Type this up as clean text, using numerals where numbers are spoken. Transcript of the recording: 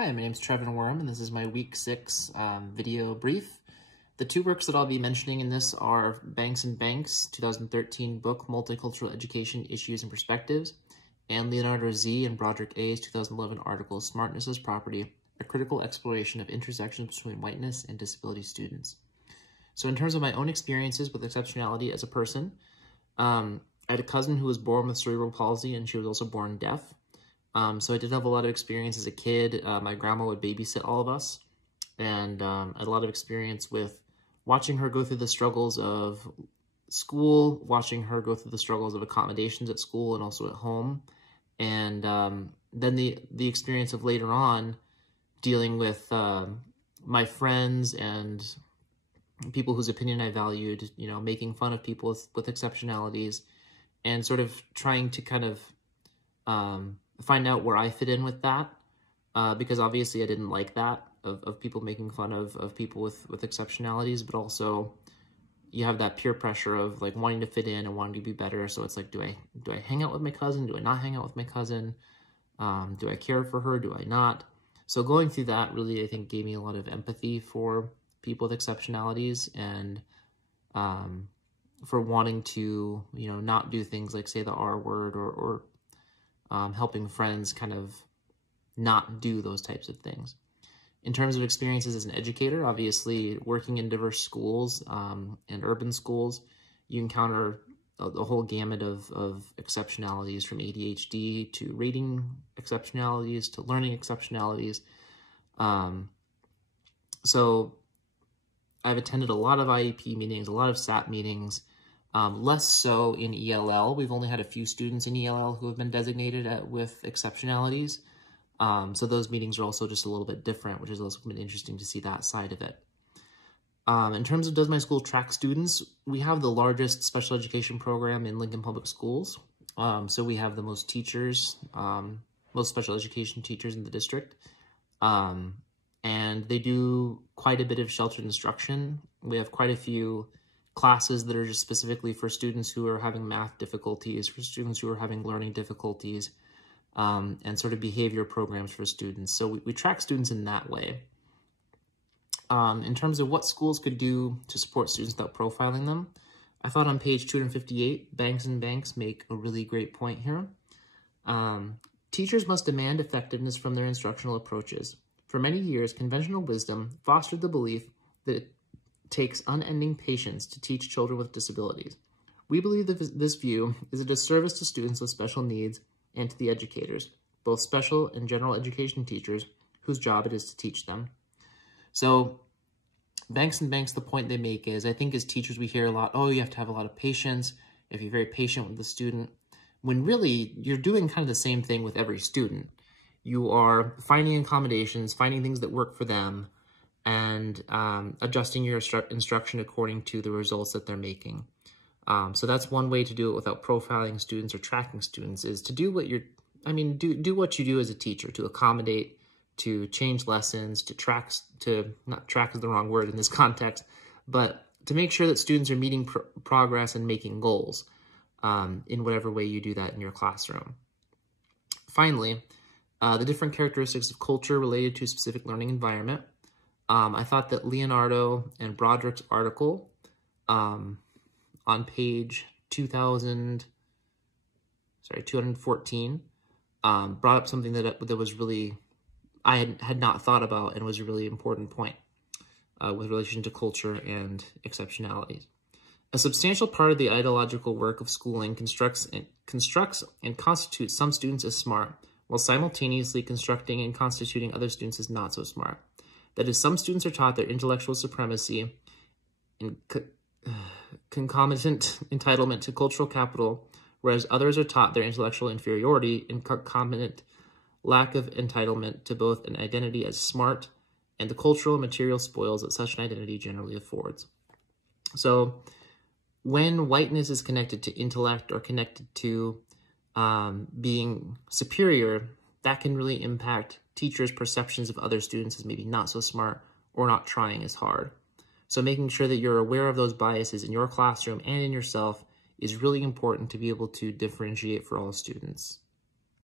Hi, my name is Trevin Worm, and this is my Week 6 video brief. The two works that I'll be mentioning in this are Banks and Banks, 2013 book, Multicultural Education Issues and Perspectives, and Leonardo Z. and Broderick A.'s 2011 article, Smartness as Property, A Critical Exploration of Intersections Between Whiteness and Disability Students. So in terms of my own experiences with exceptionality as a person, I had a cousin who was born with cerebral palsy, and she was also born deaf. So I did have a lot of experience as a kid. My grandma would babysit all of us, and I had a lot of experience with watching her go through the struggles of school, watching her go through the struggles of accommodations at school and also at home, and then the experience of later on dealing with my friends and people whose opinion I valued, making fun of people with exceptionalities, and sort of trying to kind of find out where I fit in with that, because obviously I didn't like that, of people making fun of people with exceptionalities, but also you have that peer pressure of like wanting to fit in and wanting to be better. So it's like, do I hang out with my cousin? Do I not hang out with my cousin? Do I care for her? Do I not? So going through that really, I think, gave me a lot of empathy for people with exceptionalities, and for wanting to, not do things like say the R word, or helping friends kind of not do those types of things. In terms of experiences as an educator, obviously working in diverse schools and urban schools, you encounter a whole gamut of exceptionalities, from ADHD to rating exceptionalities to learning exceptionalities. So I've attended a lot of IEP meetings, a lot of SAP meetings, less so in ELL. We've only had a few students in ELL who have been designated with exceptionalities. So those meetings are also just a little bit different, which has also been interesting to see that side of it. In terms of does my school track students, we have the largest special education program in Lincoln Public Schools. So we have the most teachers, most special education teachers in the district. And they do quite a bit of sheltered instruction. We have quite a few classes that are just specifically for students who are having math difficulties, for students who are having learning difficulties, and sort of behavior programs for students. So we track students in that way. In terms of what schools could do to support students without profiling them, I thought on page 258, Banks and Banks make a really great point here. Teachers must demand effectiveness from their instructional approaches. For many years, conventional wisdom fostered the belief that it takes unending patience to teach children with disabilities. We believe that this view is a disservice to students with special needs and to the educators, both special and general education teachers, whose job it is to teach them. So Banks and Banks, the point they make is, I think as teachers we hear a lot, oh, you have to have a lot of patience, if you're very patient with the student, when really you're doing kind of the same thing with every student. You are finding accommodations, finding things that work for them, and adjusting your instruction according to the results that they're making. So that's one way to do it without profiling students or tracking students, is to do what do what you do as a teacher, to accommodate, to change lessons, not track is the wrong word in this context, but to make sure that students are meeting progress and making goals in whatever way you do that in your classroom. Finally, the different characteristics of culture related to a specific learning environment. I thought that Leonardo and Broderick's article on page 214 brought up something that was really, I had not thought about, and was a really important point with relation to culture and exceptionalities. A substantial part of the ideological work of schooling constructs and constitutes some students as smart, while simultaneously constructing and constituting other students as not so smart. That is, some students are taught their intellectual supremacy and concomitant entitlement to cultural capital, whereas others are taught their intellectual inferiority and concomitant lack of entitlement to both an identity as smart and the cultural and material spoils that such an identity generally affords. So when whiteness is connected to intellect or connected to being superior, that can really impact teachers' perceptions of other students as maybe not so smart or not trying as hard. So making sure that you're aware of those biases in your classroom and in yourself is really important to be able to differentiate for all students.